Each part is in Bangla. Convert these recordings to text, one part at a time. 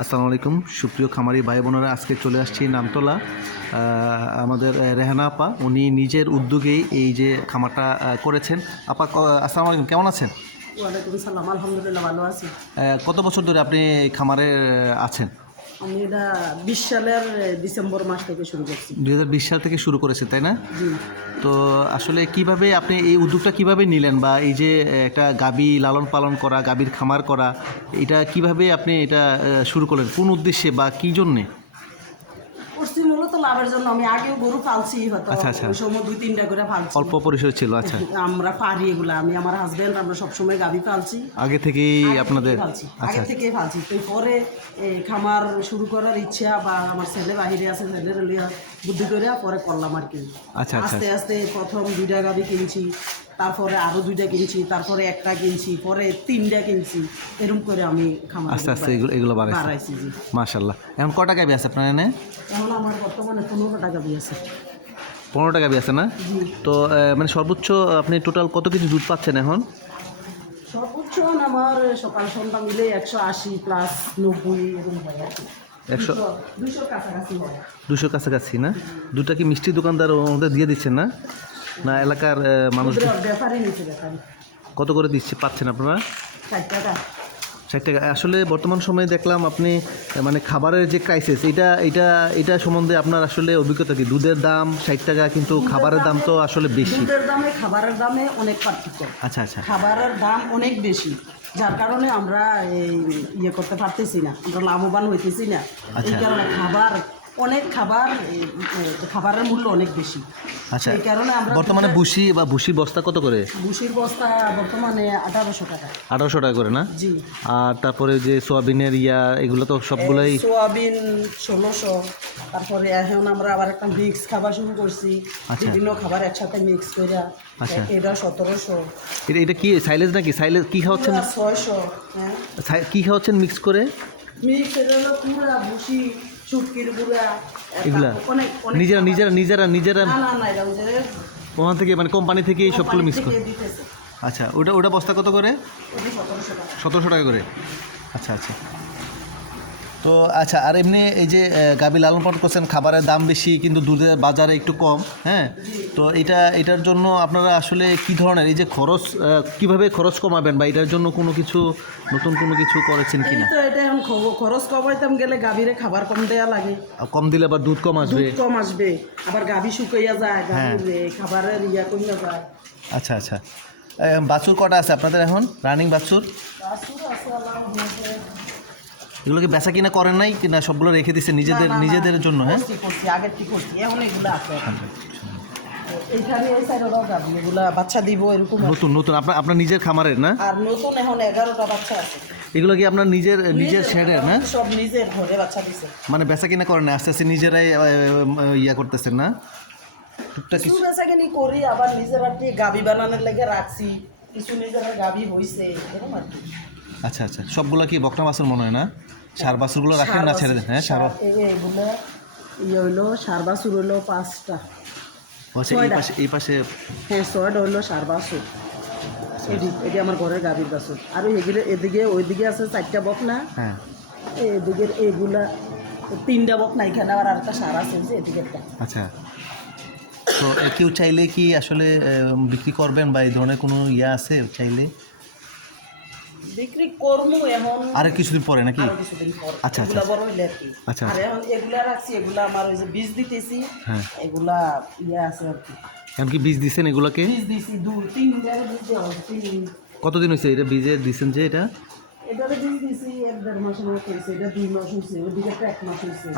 আসসালামু আলাইকুম। সুপ্রিয় খামারি ভাই বোনেরা আজকে চলে আসছি নামতলা। আমাদের রেহানা আপা উনি নিজের উদ্যোগেই এই যে খামারটা করেছেন। আপা আসসালামু আলাইকুম কেমন আছেন? ওয়ালাইকুম সালাম আলহামদুলিল্লাহ ভালো আছি। কত বছর ধরে আপনি এই খামারে আছেন? আমি এটা বিশ সালের ডিসেম্বর মাস থেকে শুরু করছি। দুই সাল থেকে শুরু করেছেন তাই না? তো আসলে কীভাবে আপনি এই উদ্যোগটা কীভাবে নিলেন বা এই যে একটা গাবি লালন পালন করা গাবির খামার করা এটা কীভাবে আপনি এটা শুরু করলেন? কোন উদ্দেশ্যে বা কী জন্যে? করছি লাভের জন্য আমি আগেও গরু পালছি হয়তো আচ্ছা, আচ্ছা। ওই সময় দুই তিনটা করে পালছি। অল্প পরিসর ছিল আচ্ছা। আমরা পারি এগুলো। আমি আমার হাজবেন্ড আমরা সবসময় গাভি পালছি। আগে থেকেই আপনাদের পালছি। আচ্ছা। আগে থেকেই পালছি। তো পরে খামার শুরু করার ইচ্ছা বা আমার ছেলে বাহিরে আছে ছেলের বুদ্ধি করে পরে করলাম আর কি। আচ্ছা। আস্তে আস্তে প্রথম দুইটা গাভি কিনছি। তারপরে আরও দুইটা কিনছি তারপরে একটা কিনছি পরে তিনটা কিনছি। এরকম করে আমি খামার আস্তে আস্তে এগুলো এগুলো বাড়াইছি জি। মাশাল্লাহ এখন ক টাকা আছে আপনার এনে? এখন আমার বর্তমানে পনেরো টাকা দিয়েছে পনেরো টাকা আছে না? তো মানে সর্বোচ্চ আপনি টোটাল কত কিছু দুধ পাচ্ছেন এখন? সর্বোচ্চ আমার সকাল সন্ধ্যা মিলে একশো আশি প্লাস নব্বই এরকম হয় আর কি। একশো দুশো- কাছাকাছি না? দুধটা কি মিষ্টি দোকানদার ওদের দিয়ে দিচ্ছেন না? না এলাকার মানুষ কত করে দিচ্ছে পাচ্ছেন আপনারা? ষাট টাকা। ষাট টাকা। আসলে বর্তমান সময়ে দেখলাম আপনি মানে খাবারের যে ক্রাইসিস এটা এটা এটা সম্বন্ধে আপনার আসলে অভিজ্ঞতা কি? দুধের দাম ষাট টাকা কিন্তু খাবারের দাম তো আসলে বেশি। দুধের দামে খাবারের দামে অনেক পার্থক্য। আচ্ছা আচ্ছা। খাবারের দাম অনেক বেশি। যার কারণে আমরা এই ইয়ে করতে পারতেছি না। আমরা লাভবান হইতেছি না। এই আচ্ছা। কারণে খাবার অনেক খাবার খাবারের মূল্য অনেক বেশি। আচ্ছা এই কারণে আমরা বর্তমানে ভুসি বা ভুসি বস্তা কত করে? ভুসির বস্তা বর্তমানে আঠারোশো টাকা। আঠারোশো টাকা করে না? জি। আর তারপরে যে সোয়াবিনের ইয়া এগুলো তো সবগুলোই সোয়াবিন ষোলোশো তারপরে এখন আমরা আবার একটা মিক্স খাবার শুরু করছি। আচ্ছা। বিভিন্ন খাবার একসাথে মিক্স করে আচ্ছা। এটা সতেরোশো। এটা এটা কি সাইলেজ নাকি? সাইলেজ কি খাওয়াচ্ছেন? ছয়শো হ্যাঁ। কি খাওয়াচ্ছেন মিক্স করে? মিক্স এটা কুড়া ভুসি গুঁড়া এগুলা? অনেক নিজেরা নিজেরা নিজেরা নিজেরা? না না না এটা ওই যে ওখান থেকে মানে কোম্পানি থেকে এই সবগুলো কোম্পানি মিক্স করে? আচ্ছা ওটা ওটা বস্তা কত করে? সতেরোশো টাকা করে। আচ্ছা আচ্ছা। তো আচ্ছা আর এমনি এই যে গাভী লালন পালন করছেন খাবারের দাম বেশি কিন্তু দুধের বাজারে একটু কম হ্যাঁ? তো এটা এটার জন্য আপনারা আসলে কি ধরনের এই যে খরচ কীভাবে খরচ কমাবেন বা এটার জন্য কোনো কিছু নতুন কোনো কিছু করেছেন কি না তো এটা এখন খরচ কমাইতাম গেলে গাভীরে খাবার কম দেয়া লাগে। কম দিলে আবার দুধ কম আসবে? কম আসবে। আবার গাভী শুকাইয়া যায় হ্যাঁ। খাবারের ইয়া কমিয়া যায়। আচ্ছা আচ্ছা। বাছুর কটা আছে আপনাদের এখন? রানিং বাছুর? বাছুর আছে রহমতে। এগুলোকে বেচা কিনা করেন নাই কিনা সবগুলো রেখে দিচ্ছে নিজেদের নিজেদের জন্য হ্যাঁ? আগের কি করছি? এখন এগুলো আছে। এগুলা বাচ্চা দিব এরকম নতুন নতুন আপনার আপনার নিজের খামারের না? আর নতুন এখন এগারোটা বাচ্চা আছে। এগুলো কি আপনার নিজের নিজের শেডের না? সব নিজের ঘরে বাচ্চা দিছে। মানে বেচা কিনা করেন না আস্তে আস্তে নিজেরাই ইয়া করতেছেন না? টুকটাক কিছু কিছু। বেচাকেনি করি আবার নিজের কি গাবি বানানোর লেগে রাখছি। কিছু নিজের গাবি হইছে এরকম আর কি। আচ্ছা আচ্ছা। সবগুলো কি বকনা বাছুর মনে হয় না? সার বাছুরগুলো রাখেন না ছেড়ে দেন হ্যাঁ সার এগুলো ইয়ে হইল সার বাছুর হইল পাঁচটা। আচ্ছা এই পাশে এই পাশে হ্যাঁ ছয়টা হইল সার বাছুর। এটি এটি আমার ঘরের গাভীর বাছুর। আর এগুলো এদিকে ওইদিকে আছে চারটা বকনা। হ্যাঁ। এদিকের এইগুলা তিনটা বকনা এখানে আবার আরেকটা সার আছে এদিকে একটা আচ্ছা। তো কেউ চাইলে কি আসলে বিক্রি করবেন বা এই ধরনের কোনো ইয়া আছে চাইলে? বিক্রি করব এখন। আর কিছুদিন পরে নাকি? আরও কিছুদিন পর। আচ্ছা, এগুলা আচ্ছা। বড় হইলে আর কি। আচ্ছা, আর আচ্ছা। এখন এগুলা রাখছি এগুলা আমার ওই যে বীজ দিতেছি। হ্যাঁ। এগুলা ইয়ে আছে আর কি। এখন কি বীজ দিছেন এগুলোকে? বীজ দিছি দুই তিন বীজ দেওয়া তিন। কতদিন হয়েছে এটা বীজে দিছেন যে এটা?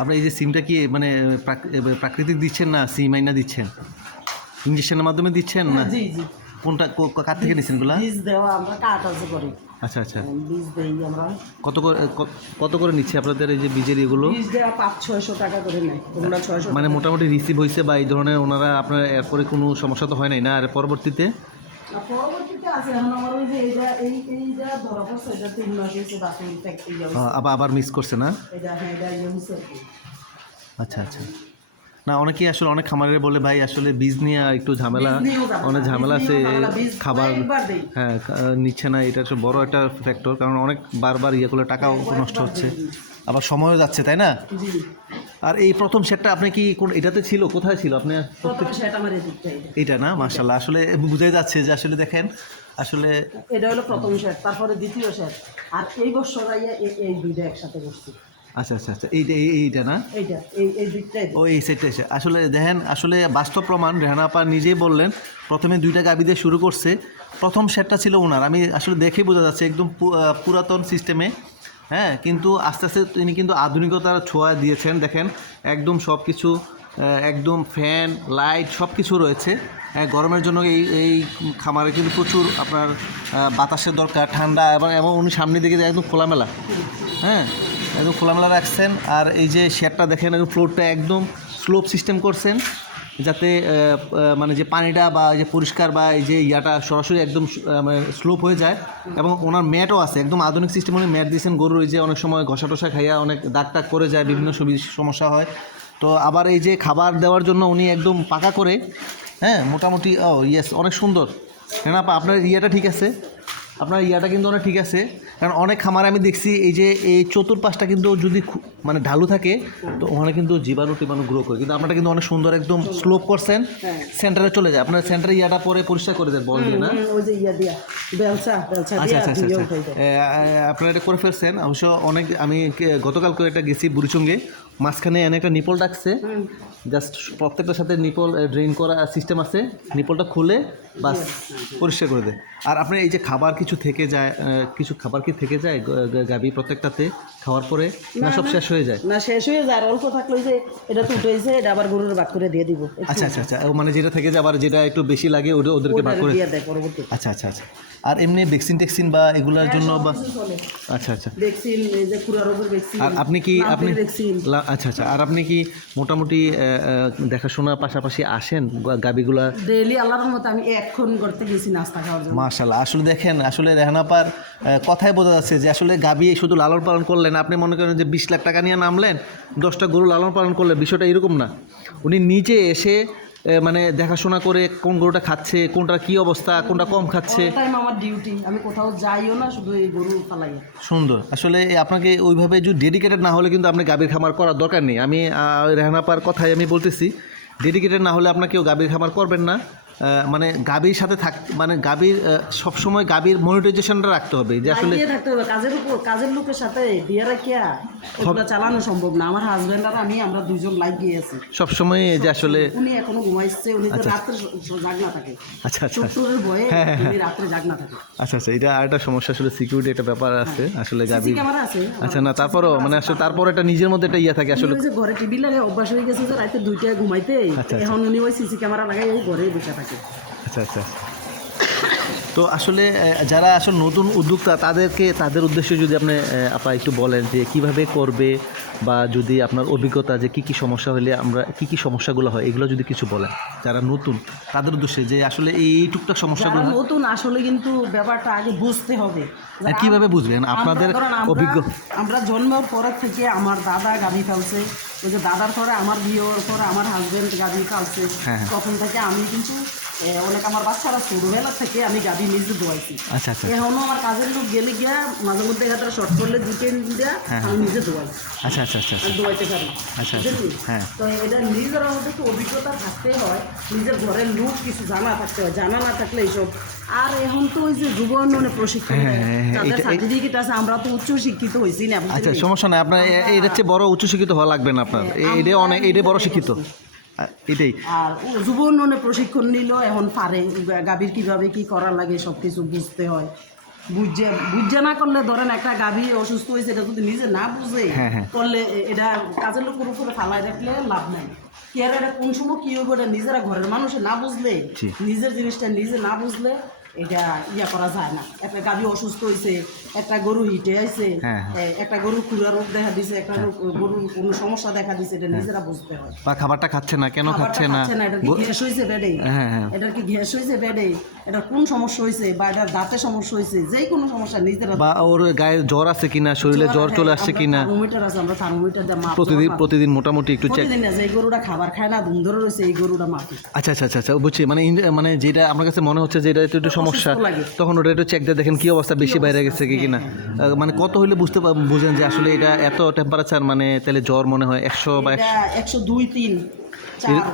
আপনার এই যে সিমটা কি মানে প্রাকৃতিক দিচ্ছেন না সিম আইনা দিচ্ছেন? ইঞ্জেকশনের মাধ্যমে দিচ্ছেন না? জি জি। কোনটা কো- কার থেকে নিচ্ছেন এগুলা? বীজ দেওয়া আমরা আছে করি আচ্ছা আচ্ছা। বীজ দেই আমরা। কত করে কত করে নিচ্ছে আপনাদের এই যে বীজের এগুলো? বীজ দেওয়া পাঁচ ছয়শো টাকা করে নেয়। তোমরা ছয়শো মানে মোটামুটি রিসিভ হয়েছে বা এই ধরনের ওনারা আপনার এরপরে কোনো সমস্যা তো হয় নাই না? আর পরবর্তীতে? আবার আবার মিস করছে না? হ্যাঁ। আচ্ছা আচ্ছা। না অনেকেই আসলে অনেক খামারের বলে ভাই আসলে বীজ নিয়ে একটু ঝামেলা। অনেক ঝামেলা আছে খাবার হ্যাঁ নিচ্ছে না এটা হচ্ছে বড় একটা ফ্যাক্টর কারণ অনেক বারবার ইয়ে করলে টাকাও নষ্ট হচ্ছে আবার সময়ও যাচ্ছে তাই না? আর এই প্রথম সেটটা আপনি কি কোন এটাতে ছিল? কোথায় ছিল আপনি? এটা। না? মার্শাল্লাহ আসলে বুঝাই যাচ্ছে যে আসলে দেখেন আসলে এটা হলো প্রথম সেট তারপরে দ্বিতীয় সেট। আর এই বছর এই দুইটা একসাথে করছি আচ্ছা আচ্ছা আচ্ছা। এইটা এই- এইটা না? ও এই সেটটা এসে। আসলে দেখেন আসলে বাস্তব প্রমাণ রেহানা আপা নিজেই বললেন প্রথমে দুইটা গাবি দিয়ে শুরু করছে। প্রথম সেটটা ছিল ওনার আমি আসলে দেখে বোঝা যাচ্ছে একদম পুরাতন সিস্টেমে। হ্যাঁ কিন্তু আস্তে আস্তে তিনি কিন্তু আধুনিকতার ছোঁয়া দিয়েছেন। দেখেন একদম সব কিছু একদম ফ্যান লাইট সব কিছু রয়েছে। হ্যাঁ, গরমের জন্য এই এই খামারে কিন্তু প্রচুর আপনার বাতাসের দরকার ঠান্ডা এবং এবং উনি সামনের দিকে একদম খোলামেলা। হ্যাঁ একদম খোলামেলা রাখছেন। আর এই যে শেয়ারটা দেখেন একদম ফ্লোরটা একদম স্লোপ সিস্টেম করছেন, যাতে মানে যে পানিটা বা এই যে পরিষ্কার বা এই যে ইয়াটা সরাসরি একদম মানে স্লোপ হয়ে যায়। এবং ওনার ম্যাটও আছে, একদম আধুনিক সিস্টেম উনি ম্যাট দিয়েছেন গরুর, এই যে অনেক সময় ঘষা টসা খাইয়া অনেক দাগ টাগ করে যায়, বিভিন্ন সুবি- সমস্যা হয়। তো আবার এই যে খাবার দেওয়ার জন্য উনি একদম পাকা করে হ্যাঁ মোটামুটি, ও ইয়েস অনেক সুন্দর। হ্যাঁ আপা, আপনার ইয়েটা ঠিক আছে? আপনার ইয়াটা কিন্তু অনেক ঠিক আছে। কারণ অনেক খামারে আমি দেখছি এই যে এই চতুর্পাশটা কিন্তু যদি মানে ঢালু থাকে তো ওখানে কিন্তু জীবাণু টিবাণু গ্রো করে। কিন্তু আপনারটা কিন্তু অনেক সুন্দর একদম স্লোপ করছেন হ্যাঁ। সেন্টারে চলে যায়। আপনার সেন্টারে ইয়াটা পরে পরিষ্কার করে দেন বল দিয়ে না? আচ্ছা আচ্ছা আচ্ছা আচ্ছা। আপনারা এটা করে ফেলছেন। অবশ্য অনেক আমি কে- গতকালকে একটা গেছি বুড়িচুঙ্গে। মাঝখানে এনে একটা নিপল ডাকছে। জাস্ট প্রত্যেকটার সাথে নিপল ড্রেন করা সিস্টেম আছে। নিপলটা খুলে বাস পরিষ্কার করে দেয় আর আপনার এই যে খাবার কিছু থেকে যায় কিছু খাবার কি থেকে যায় গাবি প্রত্যেকটাতে খাওয়ার পরে? না সব শেষ হয়ে যায়? না শেষ হয়ে যায়। আর অল্প থাকলে যে এটা তো উঠেছে এটা আবার গরুর বাদ করে দিয়ে দিব। আচ্ছা আচ্ছা আচ্ছা। মানে যেটা থেকে যায় আবার যেটা একটু বেশি লাগে ওটা ওদেরকে ভাগ করে দিয়ে দেয় পরবর্তী আচ্ছা আচ্ছা আচ্ছা। আর এমনি ভ্যাকসিন টেক্সিন বা এগুলোর জন্য বা আচ্ছা আচ্ছা। ভ্যাকসিন এই যে খুরা রোগের ভ্যাকসিন আর আপনি কি আপনি আচ্ছা আচ্ছা। আর আপনি কি মোটামুটি দেখাশোনার পাশাপাশি আসেন? গাবিগুলা? ডেইলি আল্লাহর মতো আমি এখন করতে গেছি নাস্তা খাওয়ার জন্য। মাশাআল্লাহ। আসলে দেখেন আসলে রেহানাপার কথাই বোঝা যাচ্ছে যে আসলে গাবি শুধু লালন পালন করলেন আপনি মনে করেন যে বিশ লাখ টাকা নিয়ে নামলেন দশটা গরু লালন পালন করলেন বিষয়টা এরকম না। উনি নিজে এসে মানে দেখাশোনা করে কোন গরুটা খাচ্ছে কোনটা কি অবস্থা কোনটা কম খাচ্ছে? টাইম আমার ডিউটি আমি কোথাও যাইও না শুধু এই গরু পালাই সুন্দর। আসলে আপনাকে ওইভাবে যদি ডেডিকেটেড না হলে কিন্তু আপনি গাভীর খামার করার দরকার নেই। আমি রেহানাপার কথাই আমি বলতেছি ডেডিকেটেড না হলে আপনাকেও গাভীর খামার করবেন না। মানে গাভীর সাথে থাক মানে গাভীর সবসময় গাভীর মনিটাইজেশনটা রাখতে হবে। যে আসলে লাগিয়ে থাকতে হবে। কাজের উপর কাজের লোকের সাথে বিয়ে রাখিয়া ওগুলো চালানো সম্ভব না। আমার হাজবেন্ড আর আমি আমরা দুইজন লাইক গিয়ে আছি সবসময় যে আসলে উনি এখনও ঘুমাইছে উনি তো রাত্রে স- স- জাগনা থাকে। আচ্ছা আচ্ছা। ছোট্টুরের ভয়ে হ্যাঁ, হ্যাঁ, উনি রাত্রে জাগনা থাকে। আচ্ছা আচ্ছা এটা আরেকটা সমস্যা আসলে সিকিউরিটি একটা ব্যাপার আছে। আসলে গাভীর ক্যামেরা আছে। আচ্ছা না তারপরও মানে আসলে তারপর এটা নিজের মধ্যে একটা ইয়ে থাকে আসলে। ঘরে টিভি লাগে অভ্যাস হয়ে গেছে যে রাতে দুইটায় ঘুমাইতে। আচ্ছা, এখন উনি ওই সিসি ক্যামেরা লাগাই ওই ঘরে বসে থাকে। আচ্ছা আচ্ছা তো আসলে যারা আসলে নতুন উদ্যোক্তা তাদেরকে তাদের উদ্দেশ্যে যদি আপনি আপা একটু বলেন যে কীভাবে করবে বা যদি আপনার অভিজ্ঞতা যে কি কি সমস্যা হলে আমরা কি কি সমস্যাগুলো হয় এগুলো যদি কিছু বলেন। যারা নতুন তাদের উদ্দেশ্যে যে আসলে এই এই টুকটাক সমস্যাগুলো নতুন আসলে কিন্তু ব্যাপারটা আগে বুঝতে হবে। কীভাবে বুঝবেন? আপনাদের অভিজ্ঞ আমরা জন্মের পরের থেকে আমার দাদা গাভী ফেলছে। ওই যে দাদার পরে আমার বিয়ের পরে আমার হাজবেন্ড গাভী ফেলছে। হ্যাঁ, হ্যাঁ। তখন থেকে আমি কিন্তু অনেক আমার বাচ্চারা ছোটবেলা থেকে আমি নিজে দোয়াইছি আচ্ছা আচ্ছা। এখনও আমার কাজের লোক গেলে গিয়া মাঝে মধ্যে শর্ট করলে দেয়া হ্যাঁ, আমি নিজে দোয়াই আচ্ছা আচ্ছা আচ্ছা আচ্ছা আমি দোয়াইতে পারি। আচ্ছা, আচ্ছা, হ্যাঁ। তো এটা নিজের মধ্যে একটু অভিজ্ঞতা থাকতে হয় নিজের ঘরের লোক কিছু জানা থাকতে হয় জানা না থাকলে এইসব। আর এখন তো ওই যে যুব উন্নয়নে প্রশিক্ষণ হ্যাঁ, দেয়। হ্যাঁ, হ্যাঁ, তাদের সার্টিফিকেট আছে আমরা তো উচ্চ শিক্ষিত হয়েছি না আচ্ছা সমস্যা নাই আপনার এ- এটার চেয়ে বড় উচ্চশিক্ষিত হওয়া লাগবে না আপনার। এটা অনেক এটা বড় শিক্ষিত। এটাই। আর যুব উন্নয়নে প্রশিক্ষণ নিল এখন পারে। গাভীর কীভাবে কি করা লাগে সব কিছু বুঝতে হয়। বুঝছে বুঝছে না করলে ধরেন একটা গাভী অসুস্থ হয়েছে এটা যদি নিজে না বুঝে হ্যাঁ, হ্যাঁ। করলে এটা কাজের লোকের উপরে ফালাই রাখলে লাভ নাই। কি আর এটা কোন সময় কি হবে এটা নিজেরা ঘরের মানুষে না বুঝলে নিজের জিনিসটা নিজে না বুঝলে এটা ইয়া করা যায় না। একটা গাভী অসুস্থ হয়েছে একটা গরু হিটে আইছে হ্যাঁ, একটা গরু খুরা রোগ দেখা দিছে একটা গরুর কোনো সমস্যা দেখা দিছে এটা নিজেরা বুঝতে হয়। বা খাবারটা খাচ্ছে না কেন খাচ্ছে না? কি গ্যাস হয়েছে বেডে? হ্যাঁ, হ্যাঁ। এটার কি গ্যাস হয়েছে বেডে? এটার কোন সমস্যা হয়েছে বা এটার দাঁতে সমস্যা হয়েছে যে কোনো সমস্যা নিজেরা বা ওর গায়ে জ্বর আছে কিনা শরীরে জ্বর চলে আসছে কিনা? থার্মোমিটার আছে আমরা থার্মোমিটার দিয়ে মাপ প্রতিদিন প্রতিদিন মোটামুটি একটু চেক প্রতিদিন এই গরুটা খাবার খায় না ধুম ধরে রয়েছে এই গরুটা মাপি। আচ্ছা আচ্ছা আচ্ছা আচ্ছা বুঝছি। মানে মানে যেটা আমার কাছে মনে হচ্ছে যে এটা একটু একটু সমস্যা তখন ওটা একটু চেক দিয়ে দেখেন কি অবস্থা বেশি বাইরে গেছে কি কিনা মানে কত হইলে বুঝতে বুঝেন যে আসলে এটা এত টেম্পারেচার মানে তাহলে জ্বর মনে হয় একশো বা একশো দুই তিন।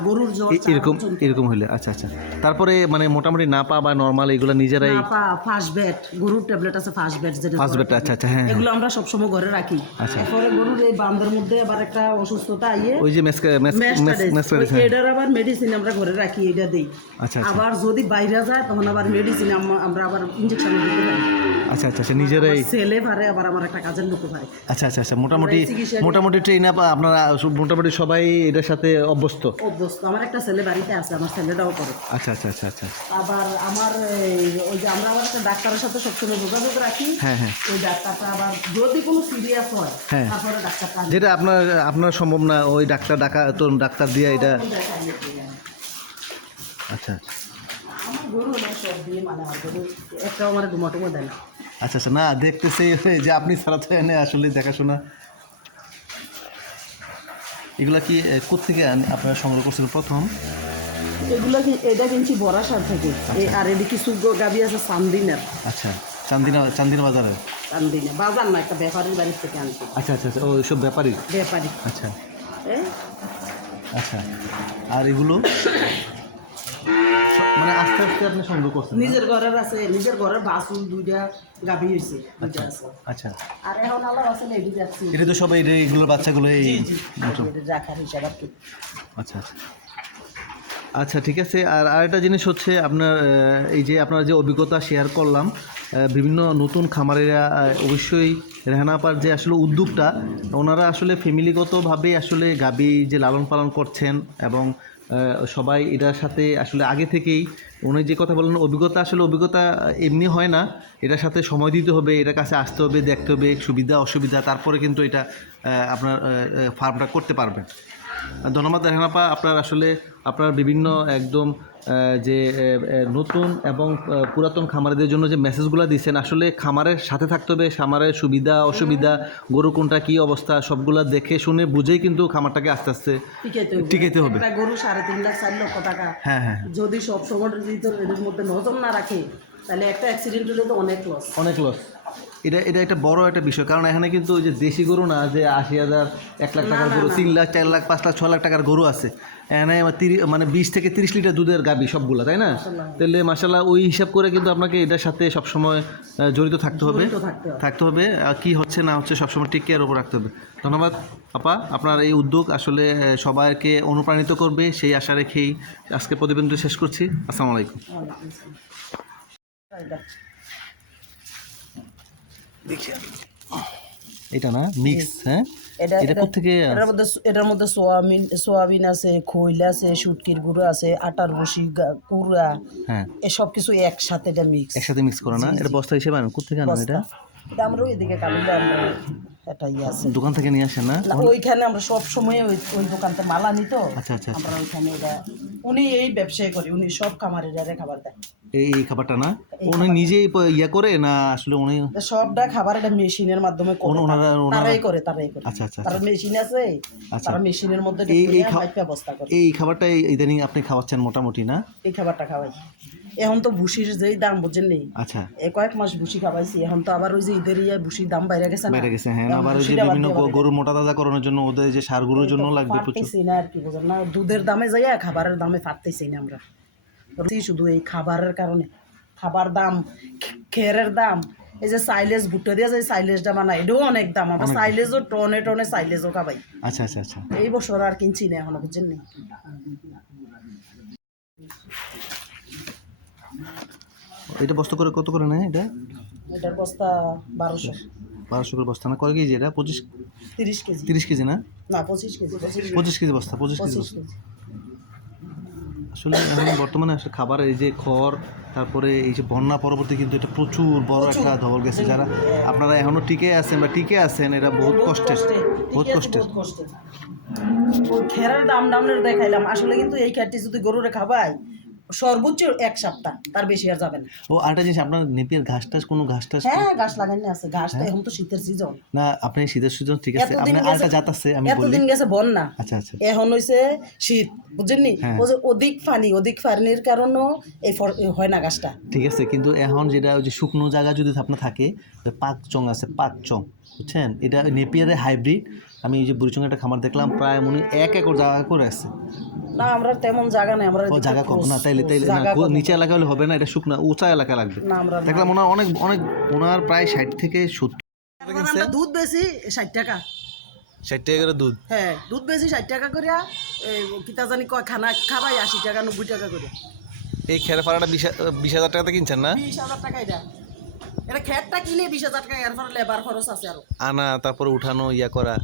গরুর জ্বর এরকম এরকম হইলে আচ্ছা আচ্ছা। তারপরে মানে মোটামুটি না পা বা নর্মাল এগুলো নিজেরাই ফার্স্ট বেড গরুর ট্যাবলেট আছে ফার্স্ট বেড যেটা ফার্স্ট বেডটা আচ্ছা আচ্ছা হ্যাঁ হ্যাঁ। এগুলো আমরা সবসময় ঘরে রাখি। আচ্ছা। এরপরে গরুর এই বান্দার মধ্যে আবার একটা অসুস্থতা আইয়ে ওই যে মেস মেস মেস্টাডেজ হ্যাঁ। এটার আবার মেডিসিন আমরা ঘরে রাখি এটা দেই। আচ্ছা আচ্ছা। আবার যদি বাইরে যায় তখন আবার মেডিসিন আমরা আবার ইনজেকশন দিতে আচ্ছা আচ্ছা আচ্ছা নিজেরাই ছেলে পারে আবার আমার একটা কাজের লোক পারে। আচ্ছা আচ্ছা আচ্ছা মোটামুটি মোটামুটি ট্রেন আপ আপনারা মোটামুটি সবাই এটার সাথে অভ্যস্ত। অভ্যস্ত আমার একটা ছেলে বাড়িতে আছে আমার ছেলেটাও করে আচ্ছা আচ্ছা আচ্ছা আচ্ছা। আবার আমার ওই যে আমরা আবার একটা ডাক্তারের সাথে সবসময় যোগাযোগ রাখি। হ্যাঁ হ্যাঁ। ওই ডাক্তারটা আবার যদি কোনো সিরিয়াস হয় হ্যাঁ। তারপরে ডাক্তারটা যেটা আপনার আপনার সম্ভব না ওই ডাক্তার ডাকা তো ডাক্তার দিয়ে এটা দেখাই আচ্ছা আমার গরু সব দিয়ে মানে আমার গরু একটাও আমার দেয় না। আচ্ছা আচ্ছা না দেখতেছি যে আপনি ছাড়া তো এনে আসলে দেখাশোনা এগুলা কি কোথেকে আপনারা সংগ্রহ করছিলেন প্রথম? এগুলা কি এটা কিনছি বরাসার থেকে। এই আর এদিকে কিছু গাবি আছে চান্দিনের। আচ্ছা চান্দিনা চান্দিনা বাজারে চান্দিনা বাজার না একটা ব্যাপারীর বাড়ির থেকে আনছি। আচ্ছা আচ্ছা আচ্ছা ও সব ব্যাপারী? ব্যাপারী। আচ্ছা। আচ্ছা। আর এগুলো? মানে আস্তে আস্তে আপনি সংগ্রহ করছেন নিজের ঘরের আছে নিজের ঘরের বাসুল দুইটা গাবি হয়েছে দুইটা আছে। আচ্ছা। আর এখন আল্লাহ আছে এটি যাচ্ছি। এটা তো সবাই এগুলোর বাচ্চাগুলো এই রাখার হিসাব আর কি। আচ্ছা আচ্ছা। আচ্ছা ঠিক আছে। আর আরেকটা জিনিস হচ্ছে আপনার এই যে আপনার যে অভিজ্ঞতা শেয়ার করলাম বিভিন্ন নতুন খামারেরা অবশ্যই রেহানাপার যে আসলে উদ্যোগটা ওনারা আসলে ফ্যামিলিগতভাবে আসলে গাবি যে লালন পালন করছেন এবং সবাই এটার সাথে আসলে আগে থেকেই, উনি যে কথা বলেন, অভিজ্ঞতা আসলে অভিজ্ঞতা এমনি হয় না। এটার সাথে সময় দিতে হবে, এটার কাছে আসতে হবে, দেখতে হবে, সুবিধা, অসুবিধা, তারপরে কিন্তু এটা আপনার ফার্মটা করতে পারবেন। ধন্যবাদ রেহানাপা আপনার আসলে আপনার বিভিন্ন একদম যে নতুন এবং পুরাতন খামারিদের জন্য যে মেসেজগুলো দিচ্ছেন আসলে খামারের সাথে থাকতে হবে খামারের সুবিধা অসুবিধা গরু কোনটা কী অবস্থা সবগুলা দেখে শুনে বুঝেই কিন্তু খামারটাকে আস্তে আস্তে টিকাইতে হবে। গরু সাড়ে তিন লাখ চার লক্ষ টাকা। হ্যাঁ হ্যাঁ। যদি সব সময় ভিতরে এদের মধ্যে নজর না রাখে তাহলে একটা অ্যাক্সিডেন্ট হলে তো অনেক লস অনেক লস এটা এটা একটা বড় একটা বিষয়। কারণ এখানে কিন্তু ওই যে দেশি গরু না যে আশি হাজার এক লাখ টাকার গরু তিন লাখ চার লাখ পাঁচ লাখ ছ লাখ টাকার গরু আছে। এখানে মানে বিশ থেকে তিরিশ লিটার দুধের গাবি সবগুলো তাই না? তাহলে মাসাল্লাহ ওই হিসাব করে কিন্তু আপনাকে এটার সাথে সবসময় জড়িত থাকতে হবে। থাকতে হবে। কি হচ্ছে না হচ্ছে সবসময় টিক কেয়ার ওপর রাখতে হবে। ধন্যবাদ আপা। আপনার এই উদ্যোগ আসলে সবাইকে অনুপ্রাণিত করবে সেই আশা রেখেই আজকে প্রতিবেদনটি শেষ করছি। আসসালামু আলাইকুম। এটা না মিক্স হ্যাঁ? এটা এটা কোথেকে এটার মধ্যে এটার মধ্যে সোয়াবিন সোয়াবিন আছে খৈল আছে শুটকির গুঁড়ো আছে আটার বসি কুড়া হ্যাঁ। এসব কিছু একসাথে এটা মিক্স একসাথে মিক্স করো না? এটা বস্তা হিসেবে আনো। কোথেকে আনো এটা? এটা আমরা ওইদিকে কামিলে এটা ইয়ে আছে। দোকান থেকে নিয়ে আসেন না? ওইখানে আমরা সব সময় ওই ওই দোকানতে মালা নিত আচ্ছা আচ্ছা আচ্ছা। আমরা ওইখানে এটা উনি এই ব্যবসায় করি উনি সব খামারের খাবার দেয়। এই খাবারটা না? উনি নিজেই ইয়া করে না আসলে উনি সবটা খাবার এটা মেশিনের মাধ্যমে করে। ওনারা- তারাই করে তারাই করে। আচ্ছা আচ্ছা তারা মেশিন আছে আচ্ছা। তারা মেশিনের মধ্যে এই- বস্তা করে। এই খাবারটা ইদানিং আপনি খাওয়াচ্ছেন মোটামুটি না? এই খাবারটা খাওয়াই। এখন তো ভুসির যেই দাম বুঝেন নেই আচ্ছা। এই কয়েক মাস ভুসি খাওয়াইছি এখন তো আবার ওই যে ঈদের ইয়ে ভুসির দাম বাইরে গেছে না? বেড়ে গেছে হ্যাঁ আবার ওই যে বিভিন্ন গরু মোটা তাজা করানোর জন্য ওদের যে সারগুলোর জন্য লাগবে প্রচুর। পারতেছি না আর কি বুঝেন না? দুধের দামে যাইয়া খাবারের দামে পারতেছি না আমরা। শুধু এই খাবারের কারণে। খাবার দাম খেরের দাম এই যে সাইলেজ ভুট্টা দিয়ে যে সাইলেজটা বানায় এটাও অনেক দাম। আবার সাইলেজও টনে টনে সাইলেজও খাবাই। আচ্ছা আচ্ছা আচ্ছা। এই বছর আর কিনছি না এখনও বুঝছেন এটা বস্তা করে কত করে নেয় এটা? এটার বস্তা বারোশো। বারোশো করে বস্তা না কয় কেজি এটা? পঁচিশ তিরিশ কেজি। তিরিশ কেজি না? না পঁচিশ কেজি। পঁচিশ কেজি। বস্তা পঁচিশ কেজি বস্তা। আসলে এখন বর্তমানে আসলে খাবারের এই যে খড় তারপরে এই যে বন্যা পরবর্তী কিন্তু এটা প্রচুর বড় একটা ধবল গেছে। যারা আপনারা এখনও টিকে আছেন বা টিকে আছেন এটা বহুত কষ্টের বহুত কষ্টের। খেরার দাম দামের দেখাইলাম। আসলে কিন্তু এই খাটটি যদি গরুরে খাবাই সর্বোচ্চ এক সপ্তাহ তার বেশি আর যাবে না। ও আরেকটা জিনিস আপনার নেপিয়ার ঘাস টাস কোনো ঘাস টাস হ্যাঁ গাছ লাগানো আছে গাছ তো এখন তো শীতের সিজন না আপনি শীতের সিজন ঠিক আছে আপনার আরেকটা জাত আছে আমি বলি। এতদিন গেছে বন্যা। আচ্ছা আচ্ছা। এখন হইছে শীত বুঝছেননি হ্যাঁ। ও যে অধিক পানি অধিক পানির কারণেও এই হয় না গাছটা ঠিক আছে কিন্তু এখন যেটা ওই যে শুকনো জায়গা যদি আপনার থাকে পাক চং আছে পাক চং বুঝছেন? এটা নেপিয়ারের হাইব্রিড আমি এই যে বুড়িচং একটা খামার দেখলাম প্রায় মনে হয় এক একর জায়গা করে আছে। না আমরা তেমন জায়গা নেই আমরা জায়গা কম। না তাইলে তাইলে না। নিচে এলাকা হলে হবে না এটা শুকনা উঁচা এলাকা লাগবে। না আমরা দেখলাম ওনার অনেক অনেক ওনার প্রায় ষাট থেকে সত্তর দুধ বেশি ষাট টাকা। ষাট টাকা করে দুধ? হ্যাঁ দুধ বেশি ষাট টাকা করিয়া এই কিতা জানি কয় খানা খাবাই আশি টাকা নব্বই টাকা করে এই খের ফাড়াটা বিশ বিশ হাজার টাকাতে কিনছেন না? বিশ হাজার টাকা এটা। এটা খেটটা কিনে বিশ হাজার টাকা এর পরে লেবার খরচ আছে আরও। আনা তারপরে উঠানো ইয়া করা।